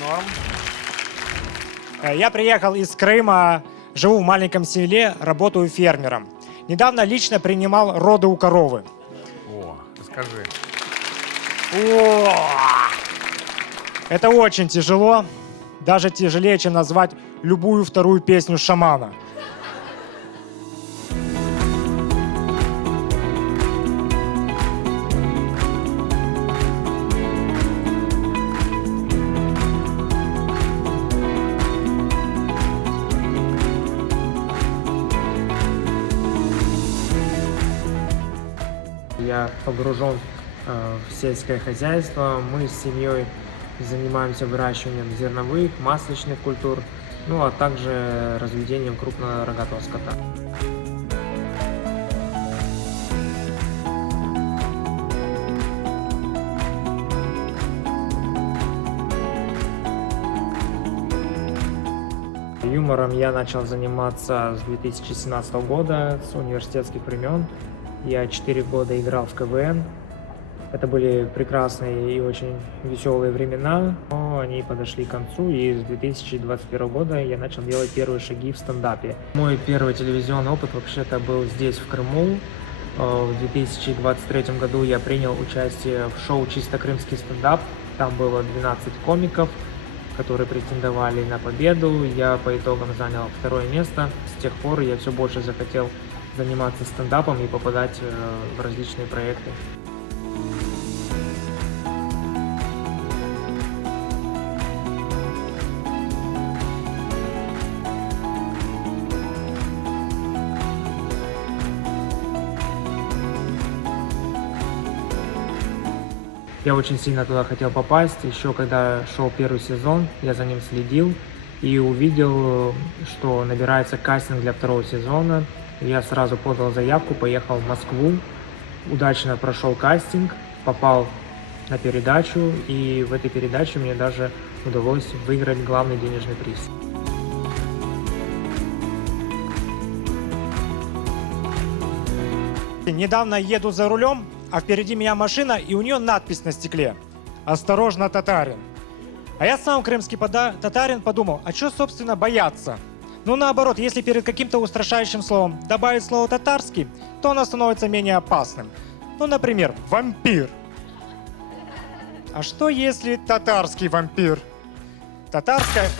Норм. Я приехал из Крыма, живу в маленьком селе, работаю фермером. Недавно лично принимал роды у коровы. О, расскажи. Это очень тяжело, даже тяжелее, чем назвать любую вторую песню шамана. Я погружен в сельское хозяйство. Мы с семьей занимаемся выращиванием зерновых, масличных культур, ну а также разведением крупного рогатого скота. Юмором я начал заниматься с 2017 года, с университетских времен. Я 4 года играл в КВН. Это были прекрасные и очень веселые времена, но они подошли к концу, и с 2021 года я начал делать первые шаги в стендапе. Мой первый телевизионный опыт вообще-то был здесь, в Крыму. В 2023 году я принял участие в шоу «Чисто крымский стендап». Там было 12 комиков, которые претендовали на победу. Я по итогам занял 2-е место. С тех пор я все больше захотел заниматься стендапом и попадать в различные проекты. Я очень сильно туда хотел попасть. Еще когда шел первый сезон, я за ним следил и увидел, что набирается кастинг для 2-го сезона. Я сразу подал заявку, поехал в Москву, удачно прошел кастинг, попал на передачу, и в этой передаче мне даже удалось выиграть главный денежный приз. Недавно еду за рулем, а впереди меня машина, и у нее надпись на стекле: «Осторожно, татарин». А я сам крымский татарин подумал, а что, собственно, бояться? Ну, наоборот, если перед каким-то устрашающим словом добавить слово «татарский», то оно становится менее опасным. Ну, например, «вампир». А что, если татарский вампир? Татарская...